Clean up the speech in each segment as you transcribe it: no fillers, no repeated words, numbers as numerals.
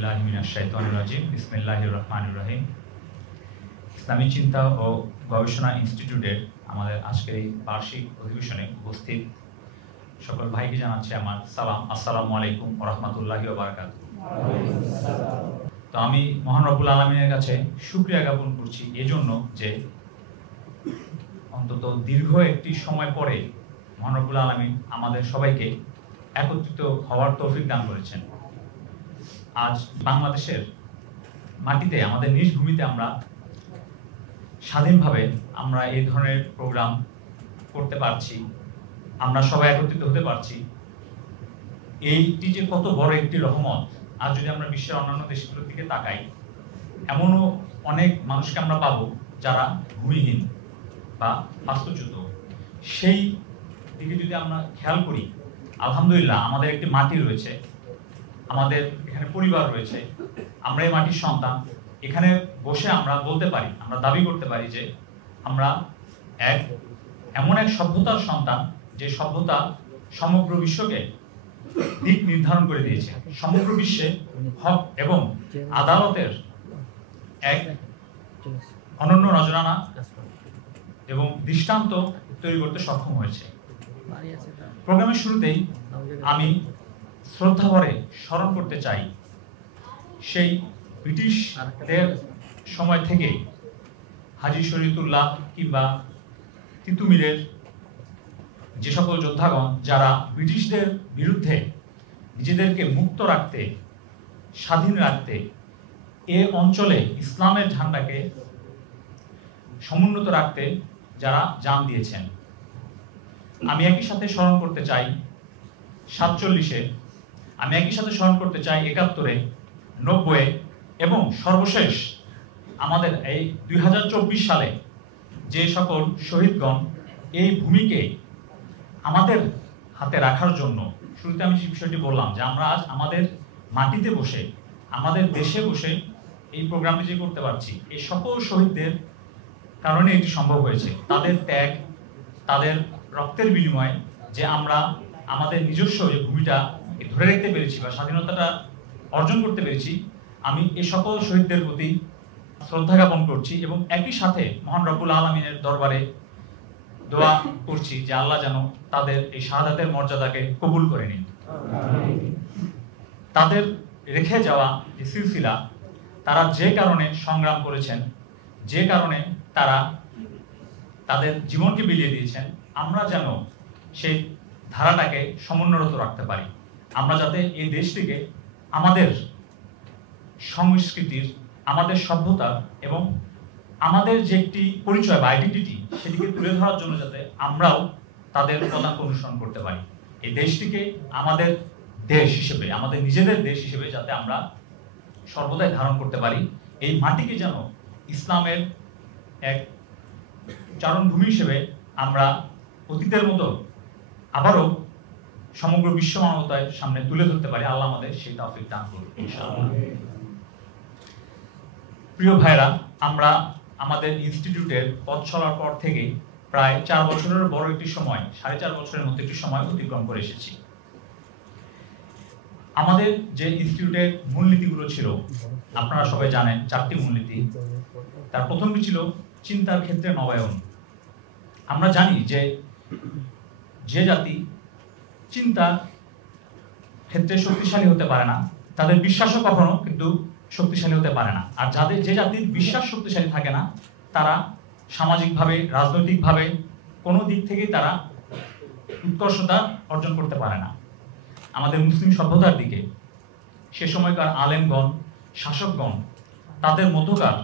বিল্লাহি মিনাশ শাইতানির রাজিম বিসমিল্লাহির রহমানির রহিম। ইসলামী চিন্তা ও গবেষণা ইনস্টিটিউটের আমাদের আজকের এই বার্ষিক অধিবেশনে উপস্থিত সকল ভাইকে জানাচ্ছি আমার সালাম। আসসালামু আলাইকুম ওয়া রাহমাতুল্লাহি ওয়া বারাকাতুহু। তো আমি মহান রব্বুল আলামিনের কাছে শুকরিয়া জ্ঞাপন করছি এজন্য যে অন্তত দীর্ঘ একটি সময় পরে মহান রব্বুল আলামিন আমাদের সবাইকে একত্রিত হওয়ার তৌফিক দান করেছেন। আজ বাংলাদেশের মাটিতে আমাদের নিজ ভূমিতে আমরা স্বাধীনভাবে আমরা এই ধরনের প্রোগ্রাম করতে পারছি, আমরা সবাই একত্রিত হতে পারছি। এইটি যে কত বড় একটি রহমত। আর যদি আমরা বিশ্বের অন্যান্য দেশগুলোর দিকে তাকাই, এমনও অনেক মানুষকে আমরা পাবো যারা ভূমিহীন বা বাস্তুচ্যুত। সেই দিকে যদি আমরা খেয়াল করি, আলহামদুলিল্লাহ আমাদের একটি মাটি রয়েছে, আমাদের এখানে পরিবার রয়েছে, আমরা এই মাটির সন্তান। এখানে বসে আমরা বলতে পারি, আমরা দাবি করতে পারি যে আমরা এমন এক সভ্যতার সন্তান যে সভ্যতা সমগ্র বিশ্বকে দিক নির্ধারণ করে দিয়েছে। সমগ্র বিশ্বে হক এবং আদালতের এক অনন্য নজরানা এবং দৃষ্টান্ত তৈরি করতে সক্ষম হয়েছে। প্রোগ্রামের শুরুতেই আমি শ্রদ্ধা ভরে স্মরণ করতে চাই সেই ব্রিটিশদের সময় থেকে হাজী শরীয়তুল্লাহ কিংবা তিতুমিরের যে সকল যোদ্ধাগণ যারা ব্রিটিশদের বিরুদ্ধে নিজেদেরকে মুক্ত রাখতে, স্বাধীন রাখতে, এ অঞ্চলে ইসলামের ঝান্ডাকে সমুন্নত রাখতে যারা জান দিয়েছেন। আমি একই সাথে স্মরণ করতে চাই 47-এ, আমি একই সাথে স্মরণ করতে চাই 71-এ, 90-এ এবং সর্বশেষ আমাদের এই 2024 সালে যে সকল শহীদগণ এই ভূমিকে আমাদের হাতে রাখার জন্য। শুরুতে আমি যে বিষয়টি বললাম যে আমরা আজ আমাদের মাটিতে বসে, আমাদের দেশে বসে এই প্রোগ্রামটি যে করতে পারছি, এই সকল শহীদদের কারণে এটি সম্ভব হয়েছে। তাদের ত্যাগ, তাদের রক্তের বিনিময়ে যে আমরা আমাদের নিজস্ব যে ভূমিটা ধরে রাখতে পেরেছি বা স্বাধীনতাটা অর্জন করতে পেরেছি, আমি এই সকল শহীদদের প্রতি শ্রদ্ধা জ্ঞাপন করছি এবং একই সাথে মহান রব্বুল আলামিনের দরবারে দোয়া করছি যে আল্লাহ যেন তাদের এই শাহাদাতের মর্যাদাকে কবুল করে নিন। তাদের রেখে যাওয়া যে সিলসিলা, তারা যে কারণে সংগ্রাম করেছেন, যে কারণে তারা তাদের জীবনকে বিলিয়ে দিয়েছেন, আমরা যেন সেই ধারাটাকে সমুন্নত রাখতে পারি। আমরা যাতে এই দেশটিকে আমাদের সংস্কৃতির, আমাদের সভ্যতা এবং আমাদের যে একটি পরিচয় বা আইডেন্টিটি, সেটিকে তুলে ধরার জন্য যাতে আমরাও তাদের পদাঙ্ক অনুসরণ করতে পারি। এই দেশটিকে আমাদের দেশ হিসেবে, আমাদের নিজেদের দেশ হিসেবে যাতে আমরা সর্বদাই ধারণ করতে পারি। এই মাটিকে যেন ইসলামের এক চারণভূমি হিসেবে আমরা অতীতের মতো আবারও সমগ্র বিশ্ব মানবতার সামনে তুলে ধরতে পারি। আল্লাহ আমাদের সেই তৌফিক দান করুন ইনশাআল্লাহ। প্রিয় ভাইরা, আমরা আমাদের ইনস্টিটিউটের পথ চলার পর থেকে প্রায় 4 বছরের বড় একটি সময়, 4.5 বছরের মতো একটি সময় অতিক্রম করে এসেছি। আমাদের যে ইনস্টিটিউটের মূলনীতিগুলো ছিল, আপনারা সবাই জানেন 4টি মূলনীতি। তার প্রথমটি ছিল চিন্তার ক্ষেত্রে নবায়ন। আমরা জানি যে যে জাতি চিন্তার ক্ষেত্রে শক্তিশালী হতে পারে না, তাদের বিশ্বাসও কখনো কিন্তু শক্তিশালী হতে পারে না। আর যে জাতির বিশ্বাস শক্তিশালী থাকে না, তারা সামাজিকভাবে, রাজনৈতিকভাবে কোনো দিক থেকেই তারা উৎকর্ষতা অর্জন করতে পারে না। আমাদের মুসলিম সভ্যতার দিকে সে সময়কার আলেমগণ, শাসকগণ, তাদের মধ্যকার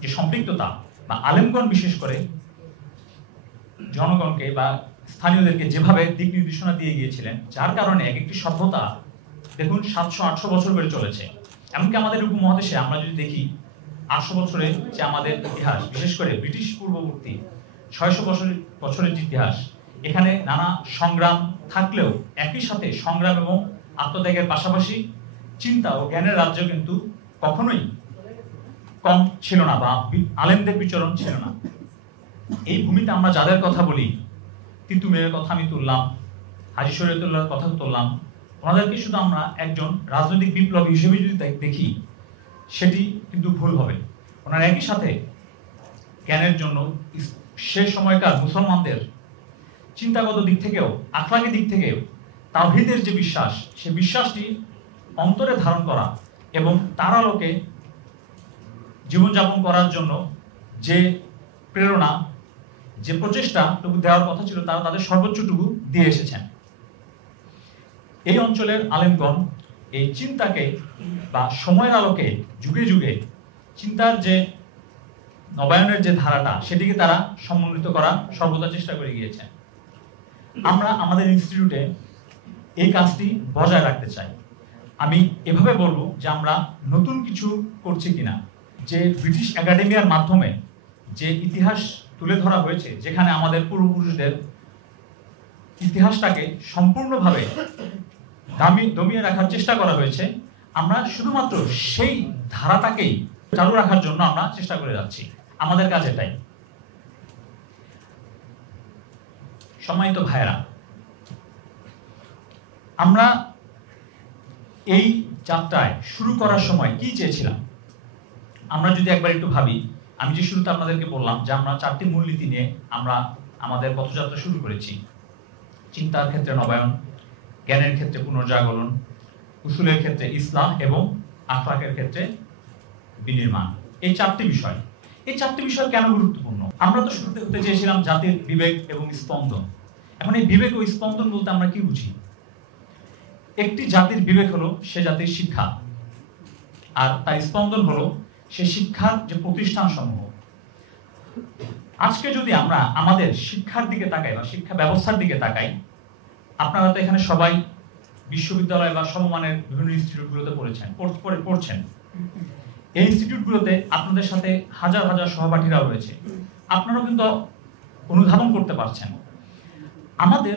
যে সম্পৃক্ততা বা আলেমগণ বিশেষ করে জনগণকে বা স্থানীয়দেরকে যেভাবে দিক নির্দেশনা দিয়ে গিয়েছিলেন, যার কারণে এক একটি সভ্যতা দেখুন 700-800 বছর ধরে চলেছে। এমনকি আমাদের উপমহাদেশে আমরা যদি দেখি 800 বছরের যে আমাদের ইতিহাস, বিশেষ করে ব্রিটিশ পূর্ববর্তী 600 বছরের যে ইতিহাস, এখানে নানা সংগ্রাম থাকলেও একই সাথে সংগ্রাম এবং আত্মত্যাগের পাশাপাশি চিন্তা ও জ্ঞানের রাজ্য কিন্তু কখনোই কম ছিল না বা আলেমদের বিচরণ ছিল না। এই ভূমিতে আমরা যাদের কথা বলি, তিতুমিরের কথা আমি তুললাম, হাজী শরীয়তুল্লাহর কথা তুললাম, ওনাদেরকে শুধু আমরা একজন রাজনৈতিক বিপ্লবী হিসেবে যদি দেখি সেটি কিন্তু ভুল হবে। ওনারা একই সাথে জ্ঞানের জন্য সে সময়কার মুসলমানদের চিন্তাগত দিক থেকেও, আখলাকি দিক থেকেও তাওহীদের যে বিশ্বাস, সে বিশ্বাসটি অন্তরে ধারণ করা এবং তার আলোকে জীবনযাপন করার জন্য যে প্রেরণা, যে প্রচেষ্টাটুকু দেওয়ার কথা ছিল, তারা তাদের সর্বোচ্চটুকু দিয়ে এসেছেন। এই অঞ্চলের আলেমগণ এই চিন্তাকে বা সময়ের আলোকে যুগে যুগে চিন্তার যে নবায়নের যে ধারাটা, সেটিকে তারা সমন্বিত করার সর্বদা চেষ্টা করে গিয়েছেন। আমরা আমাদের ইনস্টিটিউটে এই কাজটি বজায় রাখতে চাই। আমি এভাবে বলবো যে আমরা নতুন কিছু করছি কিনা, যে ব্রিটিশ একাডেমিয়ার মাধ্যমে যে ইতিহাস তুলে ধরা হয়েছে, যেখানে আমাদের পূর্বপুরুষদের ইতিহাসটাকে সম্পূর্ণভাবে দমিয়ে রাখার চেষ্টা করা হয়েছে, আমরা শুধুমাত্র সেই ধারাটাকেই চালু রাখার জন্য আমরা চেষ্টা করে যাচ্ছি। আমাদের কাজ এটাই। সম্মানিত ভাইয়েরা, আমরা এই যাত্রায় শুরু করার সময় কি চেয়েছিলাম? আমরা যদি একবার একটু ভাবি, আমি যে শুরুতে আপনাদেরকে বললাম যে আমরা 4টি মূলনীতি নিয়ে আমরা আমাদের পথযাত্রা শুরু করেছি। চিন্তার ক্ষেত্রে নবায়ন, জ্ঞানের ক্ষেত্রে পুনর্জাগরণ, উসুলের ক্ষেত্রে ইসলাম এবং আখলাকের ক্ষেত্রে বিনির্মাণ। এই 4টি বিষয়। এই 4টি বিষয় কেন গুরুত্বপূর্ণ? আমরা তো শুরুতে হতে চেয়েছিলাম জাতির বিবেক এবং স্পন্দন। এখন এই বিবেক ও স্পন্দন বলতে আমরা কি বুঝি? একটি জাতির বিবেক হলো সে জাতির শিক্ষা, আর তার স্পন্দন হলো সে শিক্ষার যে প্রতিষ্ঠান সমূহ। আজকে যদি আমরা আমাদের শিক্ষার দিকে তাকাই বা শিক্ষা ব্যবস্থার দিকে তাকাই, আপনারা তো এখানে সবাই বিশ্ববিদ্যালয় বা সমমানের বিভিন্ন ইনস্টিটিউটগুলোতে পড়ছেন। এই ইনস্টিটিউটগুলোতে আপনাদের সাথে হাজার হাজার সহপাঠীরাও রয়েছে। আপনারাও কিন্তু অনুধাবন করতে পারছেন আমাদের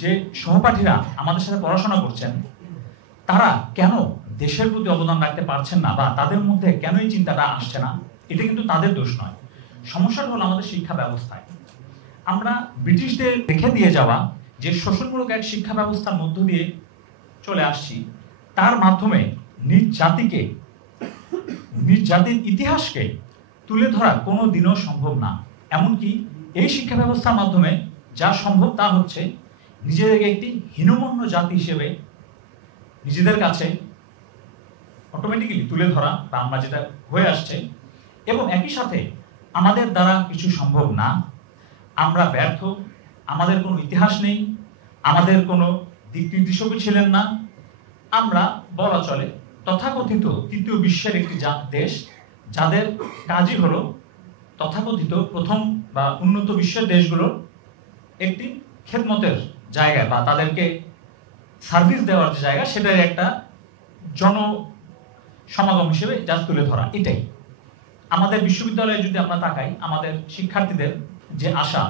যে সহপাঠীরা আমাদের সাথে পড়াশোনা করছেন, তারা কেন দেশের প্রতি অবদান রাখতে পারছেন না, বা তাদের মধ্যে কেন এই চিন্তাটা আসছে না। এটা কিন্তু তাদের দোষ নয়। সমস্যাটা হলো আমাদের শিক্ষা ব্যবস্থায়। আমরা ব্রিটিশদের রেখে দিয়ে যাওয়া যে শোষণমূলক এক শিক্ষা ব্যবস্থার মধ্য দিয়ে চলে আসছি, তার মাধ্যমে নিজ জাতির ইতিহাসকে তুলে ধরা কোনো দিনও সম্ভব না। এমনকি এই শিক্ষা ব্যবস্থার মাধ্যমে যা সম্ভব তা হচ্ছে নিজেদেরকে একটি হীনমন্য জাতি হিসেবে নিজেদের কাছে অটোমেটিক্যালি তুলে ধরা, বা আমরা যেটা হয়ে আসছে। এবং একই সাথে আমাদের দ্বারা কিছু সম্ভব না, আমরা ব্যর্থ, আমাদের কোনো ইতিহাস নেই, আমাদের কোনো দিক নির্দেশকও ছিলেন না। আমরা বলা চলে তথাকথিত তৃতীয় বিশ্বের একটি দেশ, যাদের কাজই হলো তথাকথিত প্রথম বা উন্নত বিশ্বের দেশগুলোর একটি খেদমতের জায়গা, বা তাদেরকে সার্ভিস দেওয়ার যে জায়গা, সেটার একটা সমাগম হিসেবে যা তুলে ধরা। এটাই আমাদের বিশ্ববিদ্যালয়ে যদি আমরা তাকাই, আমাদের শিক্ষার্থীদের যে আশা,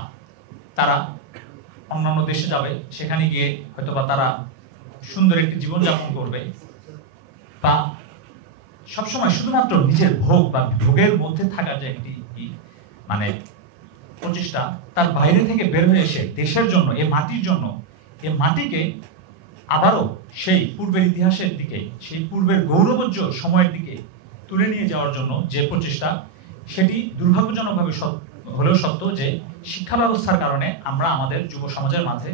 তারা অন্যান্য দেশে যাবে, সেখানে গিয়ে হয়তোবা তারা সুন্দর একটি জীবনযাপন করবে, বা সবসময় শুধুমাত্র নিজের ভোগ বা ভোগের মধ্যে থাকার যে একটি মানে প্রচেষ্টা, তার বাইরে থেকে বের হয়ে এসে দেশের জন্য, এই মাটির জন্য, এই মাটিকে আবারও সেই পূর্বের ইতিহাসের দিকে, সেই পূর্বের গৌরবোজ্জ্বল সময়ের দিকে তুলে নিয়ে যাওয়ার জন্য যে প্রচেষ্টা, সেটি দুর্ভাগ্যজনকভাবে হলেও সত্য যে শিক্ষা ব্যবস্থার কারণে আমরা আমাদের যুব সমাজের মাঝে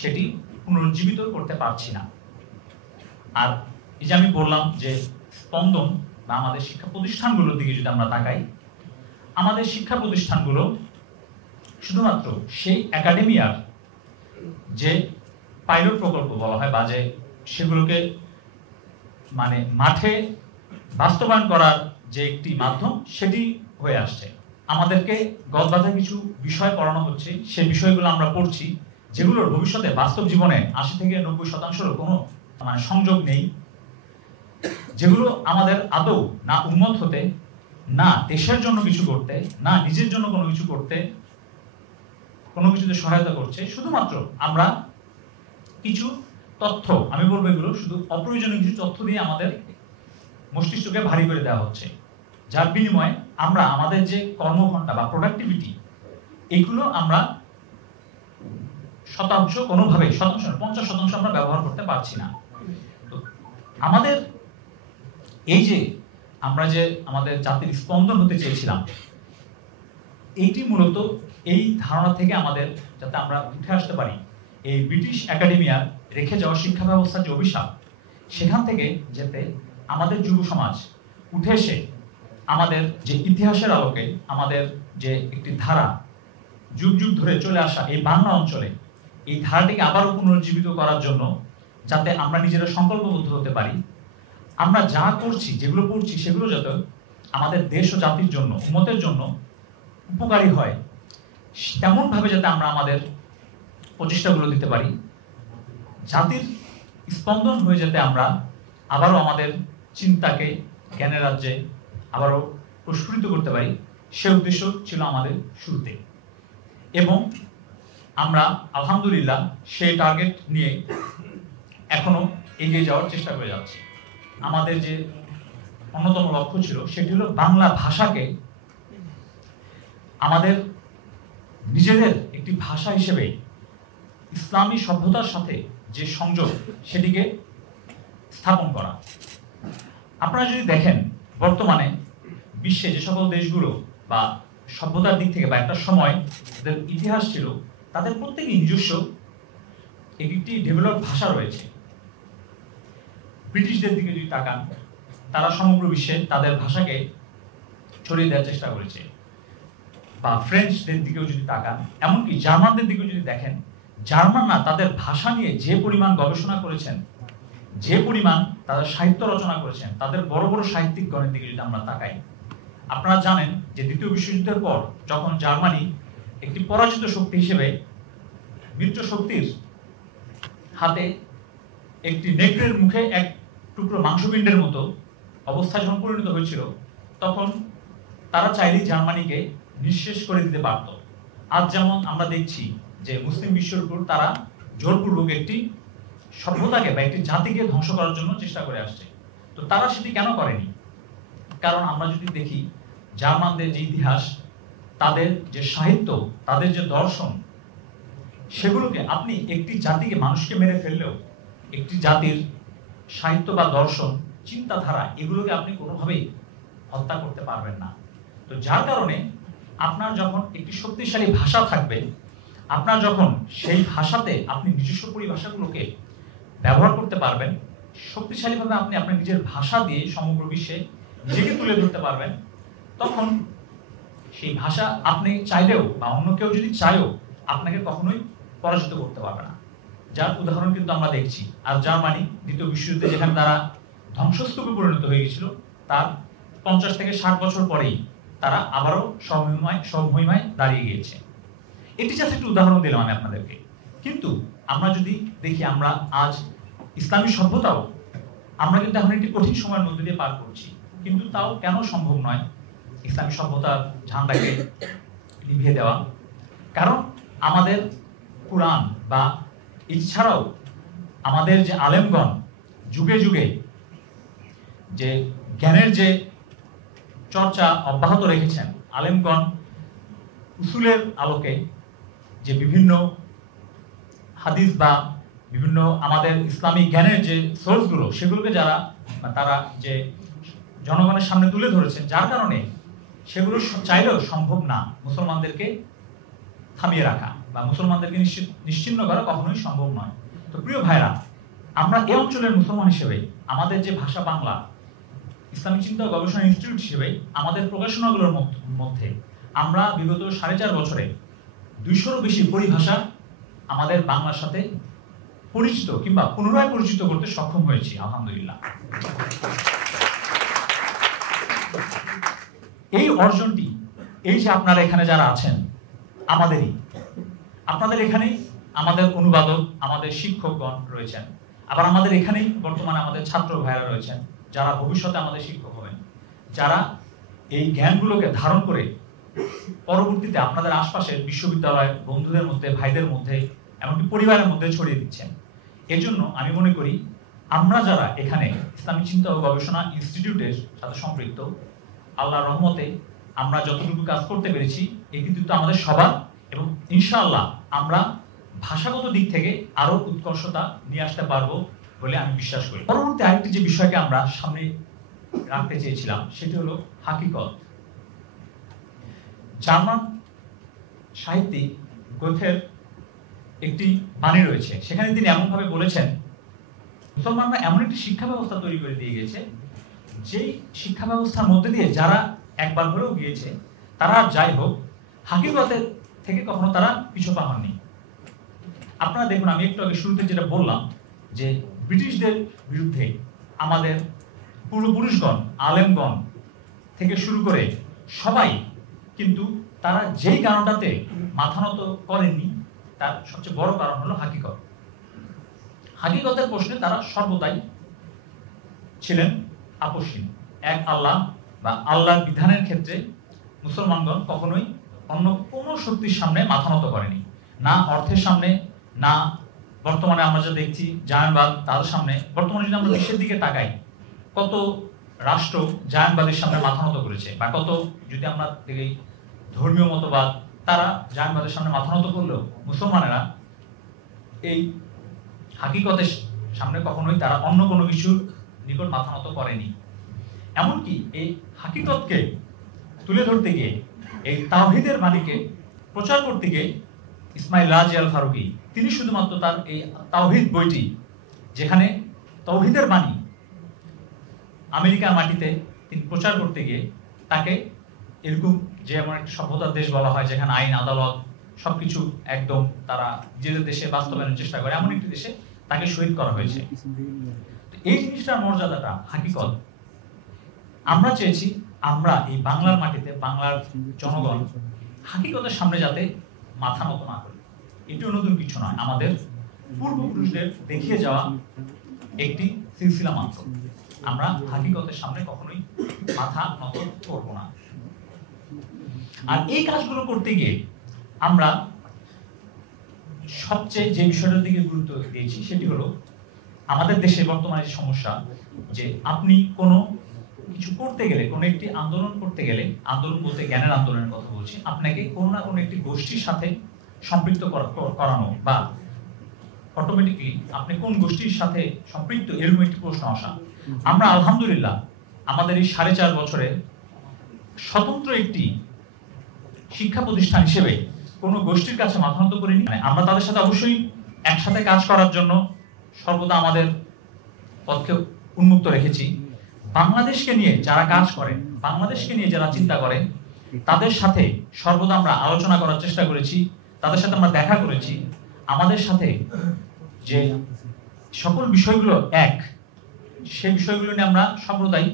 সেটি পুনরুজ্জীবিত করতে পারছি না। আর এই যে আমি বললাম যে স্পন্দন বা আমাদের শিক্ষা প্রতিষ্ঠানগুলোর দিকে যদি আমরা তাকাই, আমাদের শিক্ষা প্রতিষ্ঠানগুলো শুধুমাত্র সেই একাডেমিয়ার যে পাইলট প্রকল্প বলা হয়, বা যে সেগুলোকে মানে মাঠে বাস্তবায়ন করার যে একটি মাধ্যম, সেটি হয়ে আসছে। আমাদেরকে গদবাঁধা কিছু বিষয় পড়ানো হচ্ছে, সেই বিষয়গুলো আমরা পড়ছি, যেগুলোর ভবিষ্যতে বাস্তব জীবনে 80 থেকে 90% কোনো মানে সংযোগ নেই, যেগুলো আমাদের আদৌ না উন্মত হতে, না দেশের জন্য কিছু করতে, না নিজের জন্য কোনো কিছু করতে, কোনো কিছুতে সহায়তা করছে। শুধুমাত্র আমরা কিছু তথ্য, আমি বলবো এগুলো শুধু অপ্রয়োজনীয় কিছু তথ্য দিয়ে আমাদের মস্তিষ্ককে ভারী করে দেওয়া হচ্ছে, যার বিনিময়ে আমরা আমাদের যে কর্মঘণ্টা বা প্রোডাক্টিভিটি, এগুলো আমরা শতাংশ কোনোভাবেই, শতাংশ 50% আমরা ব্যবহার করতে পারছি না। তো আমাদের এই যে আমরা যে আমাদের জাতির স্পন্দন হতে চেয়েছিলাম, এইটি মূলত এই ধারণা থেকে আমাদের যাতে আমরা উঠে আসতে পারি, এই ব্রিটিশ একাডেমিয়ার রেখে যাওয়া শিক্ষা ব্যবস্থার যে অভিশাপ, সেখান থেকে যাতে আমাদের যুব সমাজ উঠে এসে আমাদের যে ইতিহাসের আলোকে আমাদের যে একটি ধারা যুগ যুগ ধরে চলে আসা এই বাংলা অঞ্চলে, এই ধারাটিকে আবারও পুনরুজ্জীবিত করার জন্য যাতে আমরা নিজেরা সংকল্পবদ্ধ হতে পারি, আমরা যা করছি, যেগুলো পড়ছি, সেগুলো যাতে আমাদের দেশ ও জাতির জন্য, উম্মতের জন্য উপকারী হয়, তেমনভাবে যাতে আমরা আমাদের প্রচেষ্টাগুলো দিতে পারি, জাতির স্পন্দন হয়ে যাতে আমরা আবারও আমাদের চিন্তাকে জ্ঞানের রাজ্যে আবারও প্রস্ফুটিত করতে পারি, সে উদ্দেশ্য ছিল আমাদের শুরুতে। এবং আমরা আলহামদুলিল্লাহ সেই টার্গেট নিয়ে এখনো এগিয়ে যাওয়ার চেষ্টা করে যাচ্ছি। আমাদের যে অন্যতম লক্ষ্য ছিল সেটি হলো বাংলা ভাষাকে আমাদের নিজেদের একটি ভাষা হিসেবে ইসলামী সভ্যতার সাথে যে সংযোগ, সেটিকে স্থাপন করা। আপনারা যদি দেখেন বর্তমানে বিশ্বে যে সকল দেশগুলো বা সভ্যতার দিক থেকে বা একটা সময় তাদের ইতিহাস ছিল, তাদের প্রত্যেকেই নিজস্ব একটি ডেভেলপ ভাষা রয়েছে। ব্রিটিশদের দিকে যদি তাকান, তারা সমগ্র বিশ্বে তাদের ভাষাকে ছড়িয়ে দেওয়ার চেষ্টা করেছে। বা ফ্রেঞ্চদের দিকেও যদি তাকান, এমনকি জার্মানদের দিকেও যদি দেখেন, জার্মানরা তাদের ভাষা নিয়ে যে পরিমাণ গবেষণা করেছেন, যে পরিমাণ তাদের সাহিত্য রচনা করেছেন, তাদের বড় বড় সাহিত্যিকগণের দিকে যদি আমরা তাকাই, আপনারা জানেন যে দ্বিতীয় বিশ্বযুদ্ধের পর যখন জার্মানি একটি পরাজিত শক্তি হিসেবে মিত্র শক্তির হাতে একটি নেকড়ের মুখে এক টুকরো মাংসপিণ্ডের মতো অবস্থায় যখন পরিণত হয়েছিল, তখন তারা চাইলেই জার্মানিকে নিঃশেষ করে দিতে পারত। আজ যেমন আমরা দেখছি যে মুসলিম বিশ্বের উপর তারা জোরপূর্বক একটি সভ্যতাকে বা একটি জাতিকে ধ্বংস করার জন্য চেষ্টা করে আসছে। তো তারা সেটি কেন করেনি? কারণ আমরা যদি দেখি জার্মানদের যে ইতিহাস, তাদের যে সাহিত্য, তাদের যে দর্শন, সেগুলোকে আপনি একটি জাতিকে, মানুষকে মেরে ফেললেও একটি জাতির সাহিত্য বা দর্শন, চিন্তাধারা, এগুলোকে আপনি কোনোভাবেই হত্যা করতে পারবেন না। তো যার কারণে আপনার যখন একটি শক্তিশালী ভাষা থাকবে, আপনার যখন সেই ভাষাতে আপনি নিজস্ব পরিভাষাগুলোকে ব্যবহার করতে পারবেন, শক্তিশালীভাবে আপনি আপনার নিজের ভাষা দিয়ে সমগ্র বিশ্বে নিজেকে তুলে ধরতে পারবেন, তখন সেই ভাষা আপনি চাইলেও বা অন্য কেউ যদি চায়ও আপনাকে কখনোই পরাজিত করতে পারবে না। যার উদাহরণ কিন্তু আমরা দেখছি। আর জার্মানি দ্বিতীয় বিশ্বযুদ্ধে যেখানে তারা ধ্বংসস্তূপে পরিণত হয়ে গেছিল, তার 50 থেকে 60 বছর পরেই তারা আবারও স্বমহিমায় দাঁড়িয়ে গিয়েছে। এটি জাস্ট একটু উদাহরণ দিলাম আমি আপনাদেরকে। কিন্তু আমরা যদি দেখি, আমরা আজ ইসলামী সভ্যতাও আমরা কিন্তু এখন একটি কঠিন সময়ের মধ্যে দিয়ে পার করছি, কিন্তু তাও কেন সম্ভব নয় ইসলামী সভ্যতার ঝান্ডাকে নিভিয়ে দেওয়া? কারণ আমাদের কুরআন বা এছাড়াও আমাদের যে আলেমগণ যুগে যুগে যে জ্ঞানের যে চর্চা অব্যাহত রেখেছেন, আলেমগণ উসুলের আলোকে যে বিভিন্ন হাদিস বা বিভিন্ন আমাদের ইসলামী জ্ঞানের যে সোর্সগুলো, সেগুলোকে তারা যে জনগণের সামনে তুলে ধরেছেন, যার কারণে সেগুলো চাইলেও সম্ভব না মুসলমানদেরকে থামিয়ে রাখা বা মুসলমানদেরকে নিশ্চিহ্ন করা কখনোই সম্ভব নয়। তো প্রিয় ভাইরা, আমরা এই অঞ্চলের মুসলমান হিসেবে আমাদের যে ভাষা বাংলা, ইসলামী চিন্তা ও গবেষণা ইনস্টিটিউট হিসেবে আমাদের প্রকাশনাগুলোর মধ্যে আমরা বিগত 4.5 বছরে 200-রও বেশি পরিভাষা আমাদের বাংলার সাথে পরিচিত কিংবা পুনরায় পরিচিত করতে সক্ষম হয়েছি, আলহামদুলিল্লাহ। এই অর্জনটি, এই যে আপনারা এখানে যারা আছেন, আমাদেরই। আপনাদের এখানেই আমাদের অনুবাদক, আমাদের শিক্ষকগণ রয়েছেন, আবার আমাদের এখানেই বর্তমানে আমাদের ছাত্র ভাইরা রয়েছেন, যারা ভবিষ্যতে আমাদের শিক্ষক হবেন, যারা এই জ্ঞানগুলোকে ধারণ করে পরবর্তীতে আপনাদের আশপাশের বিশ্ববিদ্যালয় বন্ধুদের মধ্যে, ভাইদের মধ্যে, এমনকি পরিবারের মধ্যে ছড়িয়ে দিচ্ছেন। এজন্য আমি মনে করি আমরা যারা এখানে ইসলামী চিন্তা ও গবেষণা ইনস্টিটিউটের সাথে সম্পৃক্ত, আল্লাহর রহমতে আমরা যতটুকু কাজ করতে পেরেছি এই কৃতিত্ব আমাদের সবার, এবং ইনশাআল্লাহ আমরা ভাষাগত দিক থেকে আরো উৎকর্ষতা নিয়ে আসতে পারবো বলে আমি বিশ্বাস করি। পরবর্তী আরেকটি যে বিষয়কে আমরা সামনে রাখতে চেয়েছিলাম সেটি হলো হাকিকত। জার্মান সাহিত্যিক গোথের একটি বাণী রয়েছে, সেখানে তিনি এমনভাবে বলেছেন, মুসলমানরা এমন একটি শিক্ষা ব্যবস্থা তৈরি করে দিয়ে গেছে, যেই শিক্ষা ব্যবস্থার মধ্যে দিয়ে যারা একবার হলেও গিয়েছে তারা যাই হোক হাকিকতের থেকে কখনো তারা পিছু পা হননি। আপনারা দেখুন, আমি একটু আগে শুরুতে যেটা বললাম যে ব্রিটিশদের বিরুদ্ধে আমাদের পূর্বপুরুষগণ, আলেমগণ থেকে শুরু করে সবাই কিন্তু তারা যেই কারণটাতে মাথা নত করেননি তার সবচেয়ে বড় কারণ হলো হাকিকত। হাকিকতের প্রশ্নে তারা সর্বদাই ছিলেন আপোষহীন। এক আল্লাহ বা আল্লাহর বিধানের ক্ষেত্রে মুসলমানগণ কখনোই অন্য কোনো শক্তির সামনে মাথা নত করেনি, না অর্থের সামনে, না বর্তমানে আমরা যা দেখছি জায়নবাদ তাদের সামনে। বর্তমানে যদি আমরা বিশ্বের দিকে তাকাই, কত রাষ্ট্র জায়নবাদের সামনে মাথা নত করেছে, বা কত যদি আমরা দেখি ধর্মীয় মতবাদ তারা জায়নবাদের সামনে মাথা নত করলেও মুসলমানেরা এই হাকিকতের সামনে কখনোই তারা অন্য কোনো কিছুর নিকট মাথা নত করেনি। এমনকি এই হাকিকতকে তুলে ধরতে গিয়ে, এই তাওহীদের বাণীকে প্রচার করতে গিয়ে ইসমাইল রাজি আল ফারুকি তিনি শুধুমাত্র তার এই তাওহীদ বইটি, যেখানে তাওহীদের বাণী আমেরিকার মাটিতে তিনি প্রচার করতে গিয়ে তাকে এরকম যে এমন একটা সভ্যতার দেশ বলা হয় যেখানে আইন আদালত সবকিছু একদম তারা নিজেদের দেশে বাস্তবায়নের চেষ্টা করে, এমন একটি দেশে তাকে শহীদ করা হয়েছে। এই জিনিসটার মর্যাদাটা হাকিকত আমরা চেয়েছি আমরা এই বাংলার মাটিতে বাংলার জনগণ হাকিকতের সামনে যাতে মাথা নত না করে। এটিও নতুন কিছু নয়, আমাদের পূর্বপুরুষদের দেখিয়ে যাওয়া একটি সিলসিলা মাত্র। আমরা হাকিকতের সামনে কখনোই মাথা নত করব না। আর এই কাজগুলো করতে গিয়ে আমরা সবচেয়ে যে বিষয়টার দিকে গুরুত্ব দিয়েছি সেটি হলো আমাদের দেশে বর্তমানে যে সমস্যা, যে আপনি কোনো কিছু করতে গেলে, কোনো একটি আন্দোলন করতে গেলে, আন্দোলন বলতে জ্ঞানের আন্দোলনের কথা বলছি, আপনাকে কোনো না কোনো একটি গোষ্ঠীর সাথে সম্পৃক্ত করানো, বা অটোমেটিকলি আপনি কোন গোষ্ঠীর সাথে সম্পৃক্ত এরকম একটি প্রশ্ন আসা। আমরা আলহামদুলিল্লাহ আমাদের এই 4.5 বছরে স্বতন্ত্র একটি শিক্ষা প্রতিষ্ঠান হিসেবে কোনো গোষ্ঠীর কাছে মাথা নত করিনি। আমরা তাদের সাথে অবশ্যই একসাথে কাজ করার জন্য সর্বদা আমাদের পথকে উন্মুক্ত রেখেছি। বাংলাদেশকে নিয়ে যারা কাজ করেন, বাংলাদেশকে নিয়ে যারা চিন্তা করেন, তাদের সাথে সর্বদা আমরা আলোচনা করার চেষ্টা করেছি, তাদের সাথে আমরা দেখা করেছি। আমাদের সাথে যে সকল বিষয়গুলো এক, সেই বিষয়গুলো নিয়ে আমরা সর্বদাই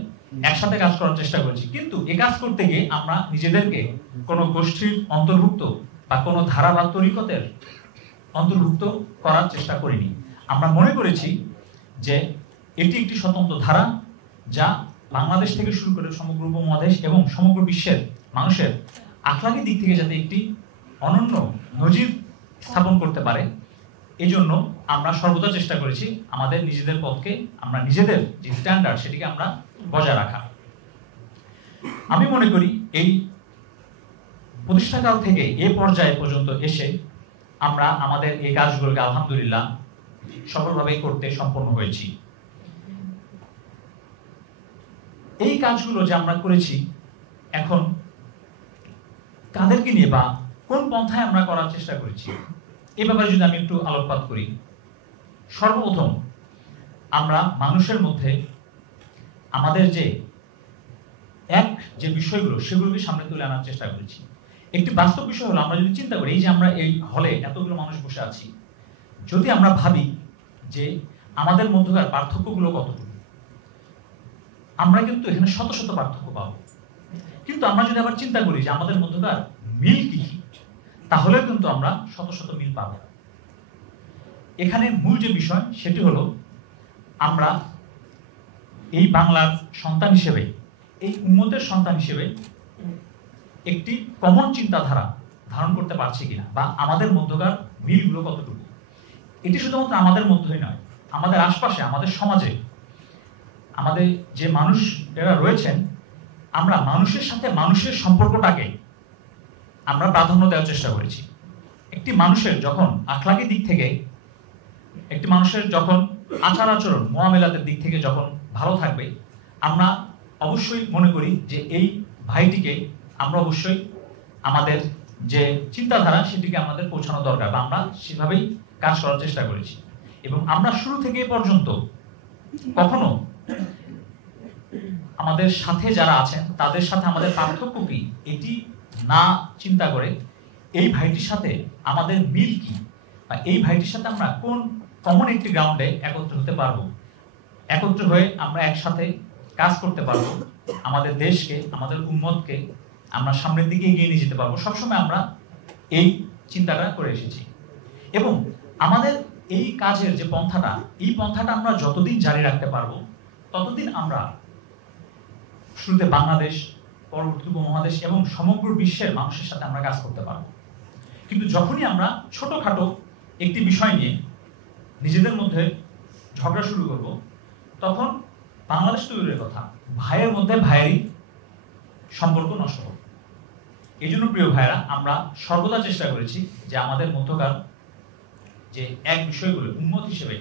একসাথে কাজ করার চেষ্টা করেছি। কিন্তু এই কাজ করতে গিয়ে আমরা নিজেদেরকে কোনো গোষ্ঠীর অন্তর্ভুক্ত বা কোনো ধারা বা তরিকতের অন্তর্ভুক্ত করার চেষ্টা করিনি। আমরা মনে করেছি যে এটি একটি স্বতন্ত্র ধারা, যা বাংলাদেশ থেকে শুরু করে সমগ্র উপমহাদেশ এবং সমগ্র বিশ্বের মানুষের আখলাকি দিক থেকে যাতে একটি অনন্য নজির স্থাপন করতে পারে, এই জন্য আমরা সর্বদা চেষ্টা করেছি আমাদের নিজেদের পথকে, আমরা নিজেদের যে স্ট্যান্ডার্ড সেটিকে আমরা বজায় রাখা। আমি মনে করি এই প্রতিষ্ঠাকাল থেকে এ পর্যায়ে পর্যন্ত এসে আমরা আমাদের এই কাজগুলোকে আলহামদুলিল্লাহ সফলভাবে করতে সম্পন্ন হয়েছি। এই কাজগুলো যে আমরা করেছি, এখন কাদেরকে নিয়ে বা কোন পন্থায় আমরা করার চেষ্টা করেছি এ ব্যাপারে যদি আমি একটু আলোকপাত করি। সর্বপ্রথম আমরা মানুষের মধ্যে আমাদের যে বিষয়গুলো সেগুলোকে সামনে তুলে আনার চেষ্টা করেছি। একটি বাস্তব বিষয় হলো, আমরা যদি চিন্তা করি, এই যে আমরা এই হলে এতগুলো মানুষ বসে আছি, যদি আমরা ভাবি যে আমাদের মধ্যকার পার্থক্যগুলো কতটুকু, আমরা কিন্তু এখানে শত শত পার্থক্য পাবো। কিন্তু আমরা যদি আবার চিন্তা করি যে আমাদের মধ্যকার মিল কি কি, তাহলে কিন্তু আমরা শত শত মিল পাবো। এখানে মূল যে বিষয় সেটি হলো, আমরা এই বাংলার সন্তান হিসেবে, এই উম্মতের সন্তান হিসেবে একটি কমন চিন্তাধারা ধারণ করতে পারছি কিনা, বা আমাদের মধ্যকার মিলগুলো কতটুকু। এটি শুধুমাত্র আমাদের মধ্যেই নয়, আমাদের আশপাশে, আমাদের সমাজে, আমাদের যে মানুষ যারা রয়েছেন, আমরা মানুষের সাথে মানুষের সম্পর্কটাকে আমরা প্রাধান্য দেওয়ার চেষ্টা করেছি। একটি মানুষের যখন আখলাকি দিক থেকে, একটি মানুষের যখন আচার আচরণ মুআমেলাতের দিক থেকে যখন ভালো থাকবে, আমরা অবশ্যই মনে করি যে এই ভাইটিকে আমরা অবশ্যই আমাদের যে চিন্তাধারা সেটিকে আমাদের পৌঁছানো দরকার, বা আমরা সেভাবেই কাজ করার চেষ্টা করেছি। এবং আমরা শুরু থেকে এ পর্যন্ত কখনো আমাদের সাথে যারা আছেন তাদের সাথে আমাদের পার্থক্য কি এটি না চিন্তা করে এই ভাইটির সাথে আমাদের মিল কি, বা এই ভাইটির সাথে আমরা কোন কমন একটি গ্রাউন্ডে একত্র হতে পারবো, একত্র হয়ে আমরা একসাথে কাজ করতে পারবো, আমাদের দেশকে, আমাদের উম্মতকে আমরা সামনের দিকে এগিয়ে নিয়ে যেতে পারবো, সবসময় আমরা এই চিন্তাটা করে এসেছি। এবং আমাদের এই কাজের যে পন্থাটা, এই পন্থাটা আমরা যতদিন জারি রাখতে পারবো ততদিন আমরা শুরুতে বাংলাদেশ, পরবর্তী উপমহাদেশ এবং সমগ্র বিশ্বের মানুষের সাথে আমরা কাজ করতে পারবো। কিন্তু যখনই আমরা ছোটখাটো একটি বিষয় নিয়ে নিজেদের মধ্যে ঝগড়া শুরু করব, তখন বাংলাদেশ তৈরির কথা, ভাইয়ের মধ্যে ভাইয়েরই সম্পর্ক নষ্ট হবে। এই জন্য প্রিয় ভাইরা, আমরা সর্বদা চেষ্টা করেছি যে আমাদের মধ্যকার যে এক বিষয়গুলো উম্মত হিসেবে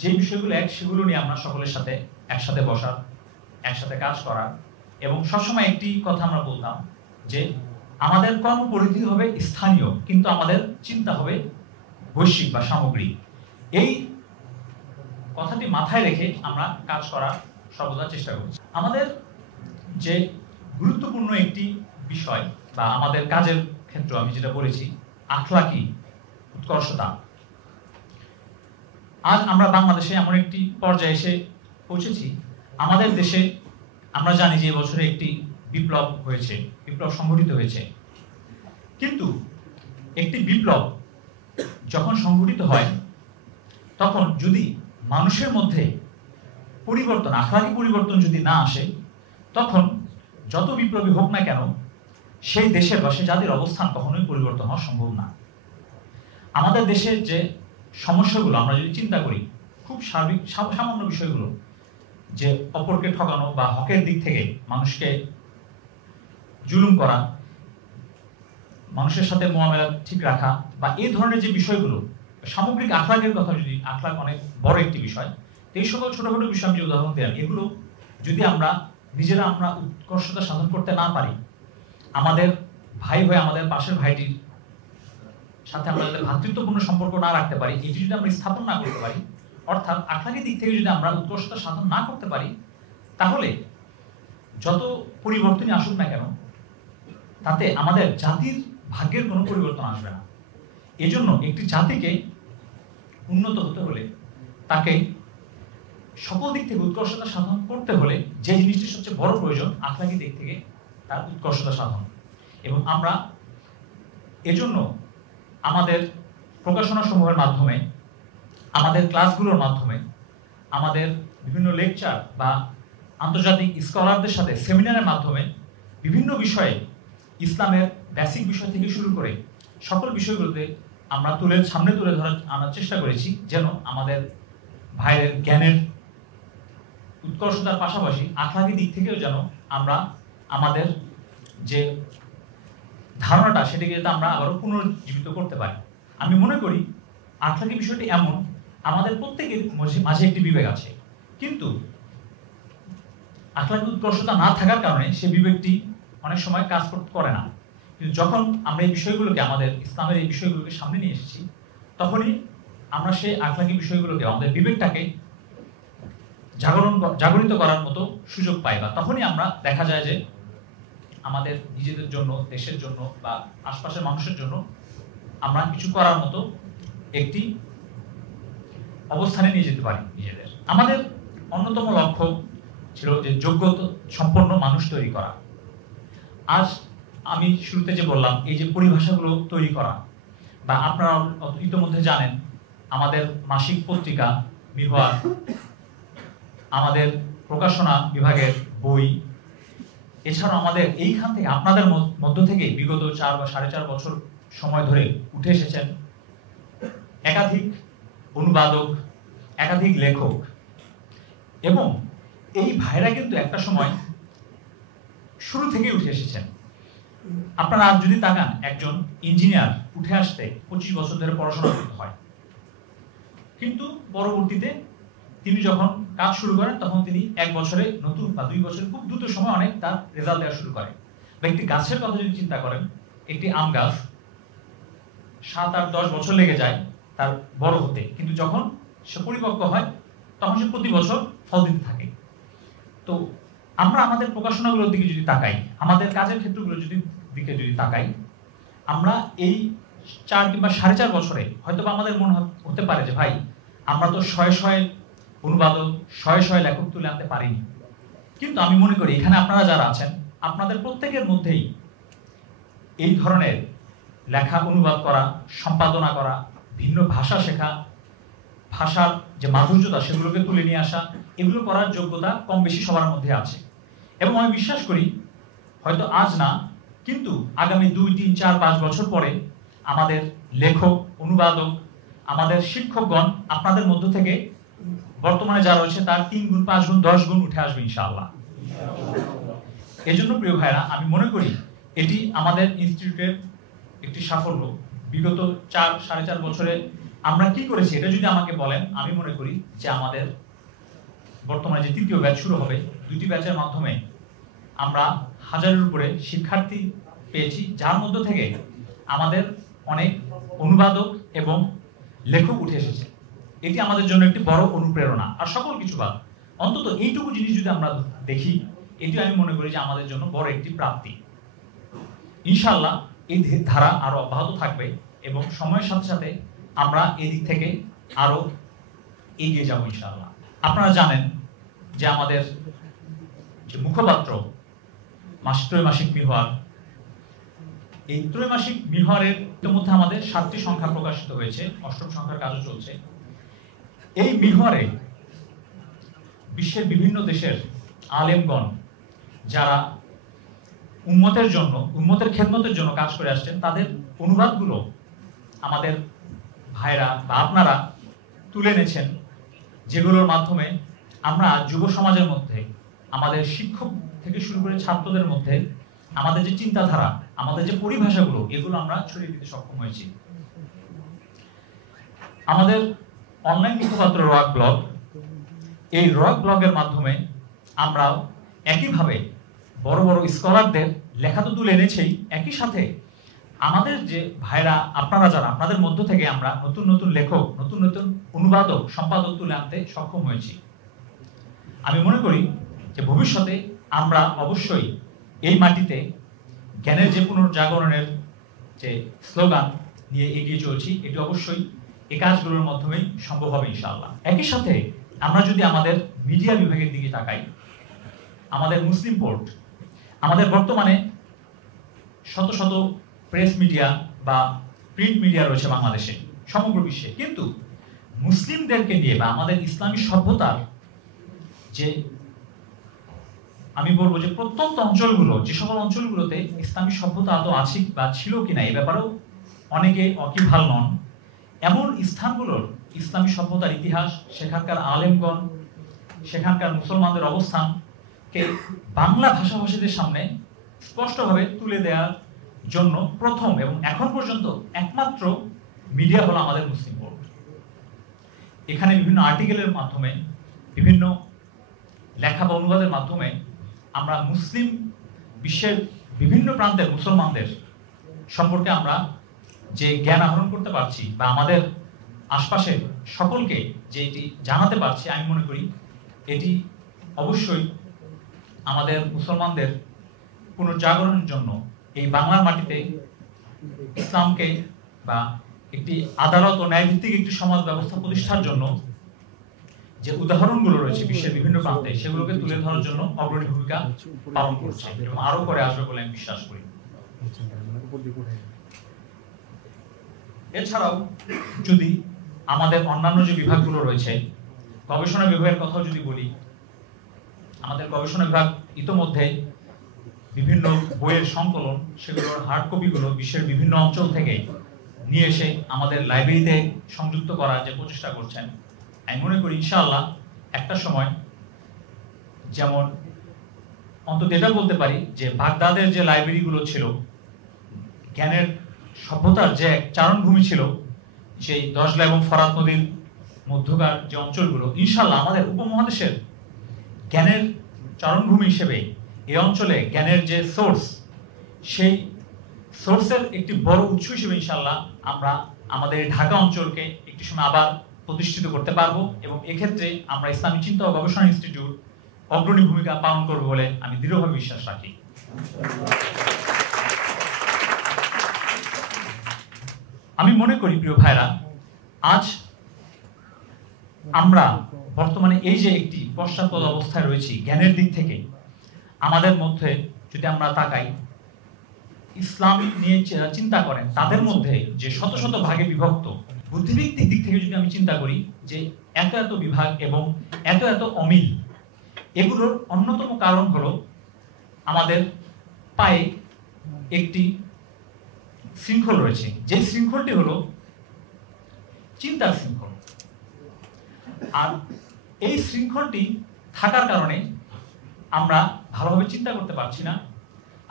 যে বিষয়গুলো এক, সেগুলো নিয়ে আমরা সকলের সাথে একসাথে বসার, একসাথে কাজ করার। এবং সবসময় একটি কথা আমরা বলতাম যে আমাদের কর্মপরিধি হবে স্থানীয়, কিন্তু আমাদের চিন্তা হবে বৈশ্বিক বা সামগ্রিক। এই কথাটি মাথায় রেখে আমরা কাজ করার সর্বদা চেষ্টা করছি। আমাদের যে গুরুত্বপূর্ণ একটি বিষয় বা আমাদের কাজের ক্ষেত্র, আমি যেটা বলেছি আখলাকি উৎকর্ষতা, আজ আমরা বাংলাদেশে এমন একটি পর্যায়ে এসে পৌঁছেছি, আমাদের দেশে আমরা জানি যে এবছরে একটি বিপ্লব হয়েছে, বিপ্লব সংঘটিত হয়েছে। কিন্তু একটি বিপ্লব যখন সংঘটিত হয়, তখন যদি মানুষের মধ্যে পরিবর্তন, আখলাকি পরিবর্তন যদি না আসে, তখন যত বিপ্লবী হোক না কেন সেই দেশের বা সেই জাতির অবস্থান কখনোই পরিবর্তন হওয়া সম্ভব না। আমাদের দেশের যে সমস্যাগুলো আমরা যদি চিন্তা করি, খুব সার্বিক সামান্য বিষয়গুলো, যে অপরকে ঠকানো বা হকের দিক থেকে মানুষকে জুলুম করা, মানুষের সাথে মুআমেলা ঠিক রাখা, বা এই ধরনের যে বিষয়গুলো, সামগ্রিক আখলাকের কথা, যদি আখলাক অনেক বড় একটি বিষয়, এই সকল ছোটখাটো বিষয় আমি যে উদাহরণ দিলাম, এগুলো যদি আমরা নিজেরা আমরা উৎকর্ষতা সাধন করতে না পারি, আমাদের ভাই হয়ে আমাদের পাশের ভাইটির সাথে আমরা যদি ভ্রাতৃত্বপূর্ণ সম্পর্ক না রাখতে পারি, এটি যদি আমরা স্থাপন না করতে পারি, অর্থাৎ আখলাকি দিক থেকে যদি আমরা উৎকর্ষতা সাধন না করতে পারি, তাহলে যত পরিবর্তনই আসুক না কেন তাতে আমাদের জাতির ভাগ্যের কোনো পরিবর্তন আসবে না। এজন্য একটি জাতিকে উন্নত হতে হলে তাকে সকল দিক থেকে উৎকর্ষতা সাধন করতে হলে যে জিনিসটি সবচেয়ে বড় প্রয়োজন, আখলাকি দিক থেকে তার উৎকর্ষতা সাধন। এবং আমরা এজন্য আমাদের প্রকাশনা সমূহের মাধ্যমে, আমাদের ক্লাসগুলোর মাধ্যমে, আমাদের বিভিন্ন লেকচার বা আন্তর্জাতিক স্কলারদের সাথে সেমিনারের মাধ্যমে বিভিন্ন বিষয়ে, ইসলামের বেসিক বিষয় থেকে শুরু করে সকল বিষয়গুলোতে আমরা সামনে তুলে আনার চেষ্টা করেছি, যেন আমাদের ভাইয়ের জ্ঞানের উৎকর্ষতার পাশাপাশি আখলাকি দিক থেকেও যেন আমরা আমাদের যে ধারণাটা সেটিকে যাতে আমরা আবারও পুনর্জীবিত করতে পারি। আমি মনে করি আখলাকি বিষয়টি এমন, আমাদের প্রত্যেকের মাঝে একটি বিবেক আছে, কিন্তু আখলাকি উৎকর্ষতা না থাকার কারণে সে বিবেকটি অনেক সময় কাজ করে না। কিন্তু যখন আমরা এই বিষয়গুলোকে, আমাদের ইসলামের এই বিষয়গুলোকে সামনে নিয়ে এসেছি, তখনই আমরা সেই আখলাকি বিষয়গুলোকে, আমাদের বিবেকটাকে জাগরিত করার মতো সুযোগ পাই, বা তখনই আমরা দেখা যায় যে আমাদের নিজেদের জন্য, দেশের জন্য বা আশপাশের মানুষের জন্য আমরা কিছু করার মতো একটি অবস্থানে নিয়ে যেতে পারি নিজেদের। আমাদের অন্যতম লক্ষ্য ছিল যে যোগ্যতা সম্পন্ন মানুষ তৈরি করা। আজ আমি শুরুতে যে বললাম, এই যে পরিভাষাগুলো তৈরি করা, বা আপনারা ইতিমধ্যে জানেন আমাদের মাসিক পত্রিকা মিহওয়ার, আমাদের প্রকাশনা বিভাগের বই, এছাড়াও আমাদের এইখান থেকে, আপনাদের মধ্য থেকে বিগত 4 বা 4.5 বছর সময় ধরে উঠে এসেছেন একাধিক অনুবাদক, একাধিক লেখক। এবং এই ভাইরা কিন্তু একটা সময় শুরু থেকেই উঠে এসেছেন। আপনারা আজ যদি তাকান, একজন ইঞ্জিনিয়ার উঠে আসতে 25 বছর ধরে পড়াশোনা করতে হয়, কিন্তু পরবর্তীতে তিনি যখন কাজ শুরু করেন তখন তিনি 1 বছরে নতুন বা 2 বছরে খুব দ্রুত সময় অনেক তার রেজাল্ট দেওয়া শুরু করে। বা একটি গাছের কথা যদি চিন্তা করেন, একটি আম গাছ 7, 8, 10 বছর লেগে যায় তার বড় হতে, কিন্তু যখন সে পরিপক্ক হয় তখন সে প্রতি বছর ফল দিতে থাকে। তো আমরা আমাদের প্রকাশনাগুলোর দিকে যদি তাকাই, আমাদের কাজের ক্ষেত্রগুলো দিকে যদি তাকাই, আমরা এই 4 কিংবা 4.5 বছরে হয়তো আমাদের মনে হতে পারে যে ভাই আমরা তো শয়ে অনুবাদক, শয়ে লেখক তুলে আনতে পারিনি। কিন্তু আমি মনে করি এখানে আপনারা যারা আছেন, আপনাদের প্রত্যেকের মধ্যেই এই ধরনের লেখা অনুবাদ করা, সম্পাদনা করা, ভিন্ন ভাষা শেখা, ভাষার যে মাধুর্যতা সেগুলোকে তুলে নিয়ে আসা, এগুলো করার যোগ্যতা কম বেশি সবার মধ্যে আছে। এবং আমি বিশ্বাস করি হয়তো আজ না, কিন্তু আগামী 2, 3, 4, 5 বছর পরে আমাদের লেখক, অনুবাদক, আমাদের শিক্ষকগণ আপনাদের মধ্য থেকে বর্তমানে যা রয়েছে তার 3 গুণ, 5 গুণ, 10 গুণ উঠে আসবে ইনশাআল্লাহ। এজন্য প্রিয় ভাইরা, আমি মনে করি এটি আমাদের ইনস্টিটিউটের একটি সাফল্য। বিগত 4-4.5 বছরে আমরা কি করেছি এটা যদি আমাকে বলেন, আমি মনে করি যে আমাদের বর্তমানে যে 3য় ব্যাচ শুরু হবে, 2টি ব্যাচের মাধ্যমে আমরা 1000-এর উপরে শিক্ষার্থী পেয়েছি, যার মধ্য থেকে আমাদের অনেক অনুবাদক এবং লেখক উঠে এসেছে। এটি আমাদের জন্য একটি বড় অনুপ্রেরণা। আর সকল কিছু বাদ, অন্তত এইটুকু জিনিস যদি আমরা দেখি, এটি আমি মনে করি যে আমাদের জন্য বড় একটি প্রাপ্তি। ইনশাআল্লাহ এই ধারা আরো অব্যাহত থাকবে এবং সময়ের সাথে সাথে আমরা এদিক থেকে আরো এগিয়ে যাব ইনশাআল্লাহ। আপনারা জানেন যে আমাদের যে মুখপাত্র ত্রৈমাসিক মিরওয়ার, এই ত্রৈমাসিক মিরওয়ারের মধ্যে আমাদের 7টি সংখ্যা প্রকাশিত হয়েছে, 8ম সংখ্যার কাজও চলছে। এই মিরওয়ারে বিশ্বের বিভিন্ন দেশের আলেমগণ যারা উম্মতের খেদমতের জন্য কাজ করে আসছেন, তাদের অনুবাদগুলো আমাদের ভাইরা বা আপনারা তুলে এনেছেন, যেগুলোর মাধ্যমে আমরা যুব সমাজের মধ্যে, আমাদের শিক্ষক থেকে শুরু করে ছাত্রদের মধ্যে আমাদের যে চিন্তাধারা, আমাদের যে পরিভাষাগুলো, এগুলো আমরা ছড়িয়ে দিতে সক্ষম হয়েছি। আমাদের অনলাইন মুখপাত্র রক ব্লগ, এই রক ব্লগের মাধ্যমে আমরা একইভাবে বড় বড় স্কলারদের লেখা তো তুলে এনেছেই, একই সাথে আমাদের যে ভাইরা আপনারা যারা, আপনাদের মধ্য থেকে আমরা নতুন নতুন লেখক, নতুন নতুন অনুবাদক, সম্পাদক তুলে আনতে সক্ষম হয়েছি। আমি মনে করি যে ভবিষ্যতে আমরা অবশ্যই এই মাটিতে জ্ঞানের যে পুনর্জাগরণের যে স্লোগান নিয়ে এগিয়ে চলছি, এটি অবশ্যই এই কাজগুলোর মাধ্যমেই সম্ভব হবে ইনশাআল্লাহ। একই সাথে আমরা যদি আমাদের মিডিয়া বিভাগের দিকে তাকাই, আমাদের মুসলিম পোর্ট, আমাদের বর্তমানে শত শত প্রেস মিডিয়া বা প্রিন্ট মিডিয়া রয়েছে বাংলাদেশে, সমগ্র বিশ্বে, কিন্তু মুসলিমদেরকে নিয়ে বা আমাদের ইসলামী সভ্যতার যে আমি বলবো যে প্রত্যন্ত অঞ্চলগুলো, যে সকল অঞ্চলগুলোতে ইসলামী সভ্যতা আদৌ আছে বা ছিল কিনা এ ব্যাপারেও অনেকে অকিভাল নন, এমন স্থানগুলোর ইসলামী সভ্যতার ইতিহাস, সেখানকার আলেমগণ, সেখানকার মুসলমানদের অবস্থানকে বাংলা ভাষাভাষীদের সামনে স্পষ্টভাবে তুলে দেওয়ার জন্য প্রথম এবং এখন পর্যন্ত একমাত্র মিডিয়া হলো আমাদের মুসলিম পোর্ট। এখানে বিভিন্ন আর্টিকেলের মাধ্যমে, বিভিন্ন লেখা বা অনুবাদের মাধ্যমে আমরা মুসলিম বিশ্বের বিভিন্ন প্রান্তের মুসলমানদের সম্পর্কে আমরা যে জ্ঞান আহরণ করতে পারছি বা আমাদের আশপাশের সকলকে যে এটি জানাতে পারছি, আমি মনে করি এটি অবশ্যই আমাদের মুসলমানদের পুনর্জাগরণের জন্য, এই বাংলার মাটিতে ইসলামকে বা একটি আদালত ও ন্যায়ভিত্তিক একটি সমাজ ব্যবস্থা প্রতিষ্ঠার জন্য যে উদাহরণগুলো রয়েছে বিশ্বের বিভিন্ন প্রান্তে, সেগুলোকে তুলে ধরার জন্য অগ্রণী ভূমিকা পালন করছে এবং আরো করে আসবে বলে আমি বিশ্বাস করি। এছাড়াও যদি আমাদের অন্যান্য যে বিভাগগুলো রয়েছে, গবেষণা বিভাগের কথাও যদি বলি, আমাদের গবেষণা বিভাগ ইতোমধ্যে বিভিন্ন বইয়ের সংকলন, সেগুলোর হার্ড কপিগুলো বিশ্বের বিভিন্ন অঞ্চল থেকে নিয়ে এসে আমাদের লাইব্রেরিতে সংযুক্ত করার যে প্রচেষ্টা করছেন, আমি মনে করি ইনশাআল্লাহ একটা সময়, যেমন অন্তত এটা বলতে পারি যে বাগদাদের যে লাইব্রেরিগুলো ছিল জ্ঞানের সভ্যতার যে এক চারণভূমি ছিল, সেই দজলা এবং ফরাত নদীর মধ্যকার যে অঞ্চলগুলো, ইনশাল্লাহ আমাদের উপমহাদেশের জ্ঞানের চারণভূমি হিসেবে এই অঞ্চলে জ্ঞানের যে সোর্স, সেই সোর্সের একটি বড় উৎস হিসেবে ইনশাল্লাহ আমরা আমাদের ঢাকা অঞ্চলকে একটি সময় আবার প্রতিষ্ঠিত করতে পারবো, এবং এক্ষেত্রে আমরা ইসলামী চিন্তা ও গবেষণা ইনস্টিটিউট অগ্রণী ভূমিকা পালন করবে বলে আমি দৃঢ়ভাবে বিশ্বাস রাখি। আমি মনে করি প্রিয় ভাইরা, আজ আমরা বর্তমানে এই যে একটি পশ্চাৎপদ অবস্থায় রয়েছি জ্ঞানের দিক থেকে, আমাদের মধ্যে যদি আমরা তাকাই, ইসলাম নিয়ে চিন্তা করেন তাদের মধ্যে যে শত শত ভাগে বিভক্ত, বুদ্ধিভিত্তিক দিক থেকে যদি আমি চিন্তা করি যে এত এত বিভাগ এবং এত এত অমিল, এগুলোর অন্যতম কারণ হলো আমাদের পায়ে একটি শৃঙ্খল রয়েছে, যে শৃঙ্খলটি হলো চিন্তার শৃঙ্খল। আর এই শৃঙ্খলটি থাকার কারণে আমরা ভালোভাবে চিন্তা করতে পারছি না,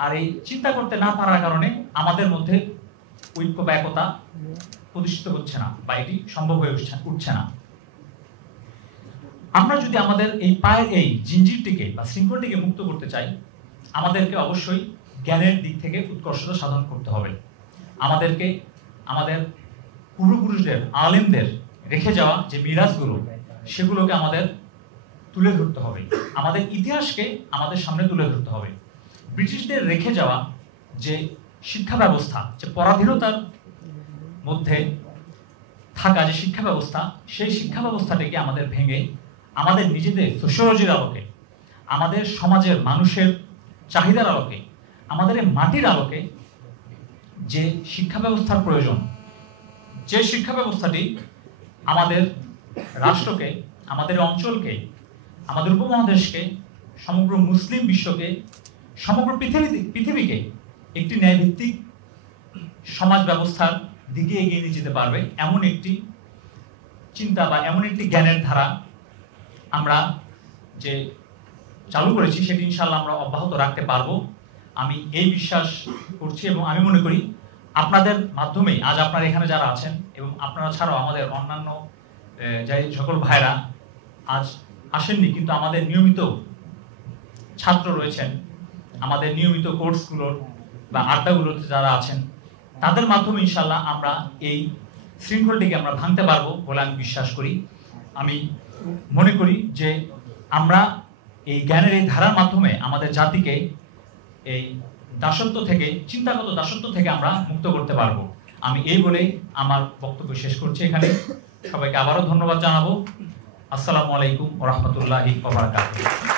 আর এই চিন্তা করতে না পারার কারণে আমাদের মধ্যে ঐক্য বা একতা প্রতিষ্ঠিত হচ্ছে না, বা এটি সম্ভব হয়ে উঠছে না। আমরা যদি আমাদের এই পায়ের এই জিঞ্জিরটিকে বা শৃঙ্খলটিকে মুক্ত করতে চাই, আমাদেরকে অবশ্যই জ্ঞানের দিক থেকে উৎকর্ষতা সাধন করতে হবে। আমাদেরকে আমাদের পূর্বপুরুষদের, আলেমদের রেখে যাওয়া যে মিরাজগুলো, সেগুলোকে আমাদের তুলে ধরতে হবে, আমাদের ইতিহাসকে আমাদের সামনে তুলে ধরতে হবে। ব্রিটিশদের রেখে যাওয়া যে শিক্ষা ব্যবস্থা, যে পরাধীনতার মধ্যে থাকা যে শিক্ষা ব্যবস্থা, সেই শিক্ষা ব্যবস্থাটাকে আমাদের ভেঙে আমাদের নিজেদের সোশিওলজির আলোকে, আমাদের সমাজের মানুষের চাহিদার আলোকে, আমাদের এই মাটির আলোকে যে শিক্ষা ব্যবস্থার প্রয়োজন, যে শিক্ষা ব্যবস্থাটি আমাদের রাষ্ট্রকে, আমাদের অঞ্চলকে, আমাদের উপমহাদেশকে, সমগ্র মুসলিম বিশ্বকে, সমগ্র পৃথিবীকে একটি ন্যায়ভিত্তিক সমাজ ব্যবস্থার দিকে এগিয়ে নিয়ে যেতে পারবে, এমন একটি চিন্তা বা এমন একটি জ্ঞানের ধারা আমরা যে চালু করেছি, সেটি ইনশাআল্লাহ আমরা অব্যাহত রাখতে পারবো, আমি এই বিশ্বাস করছি। এবং আমি মনে করি আপনাদের মাধ্যমেই আজ আপনারা এখানে যারা আছেন, এবং আপনারা ছাড়াও আমাদের অন্যান্য যে সকল ভাইরা আজ আসেননি কিন্তু আমাদের নিয়মিত ছাত্র রয়েছেন, আমাদের নিয়মিত কোর্সগুলোর বা আড্ডাগুলোতে যারা আছেন, তাদের মাধ্যমে ইনশাআল্লাহ আমরা এই শৃঙ্খলটিকে আমরা ভাঙতে পারবো বলে আমি বিশ্বাস করি। আমি মনে করি যে আমরা এই জ্ঞানের এই ধারার মাধ্যমে আমাদের জাতিকে এই দাসত্ব থেকে, চিন্তাগত দাসত্ব থেকে আমরা মুক্ত করতে পারবো। আমি এই বলেই আমার বক্তব্য শেষ করছি এখানে। সবাইকে আবারও ধন্যবাদ জানাবো। আসসালামু আলাইকুম ওয়া রাহমাতুল্লাহি ওয়া বারাকাতুহু।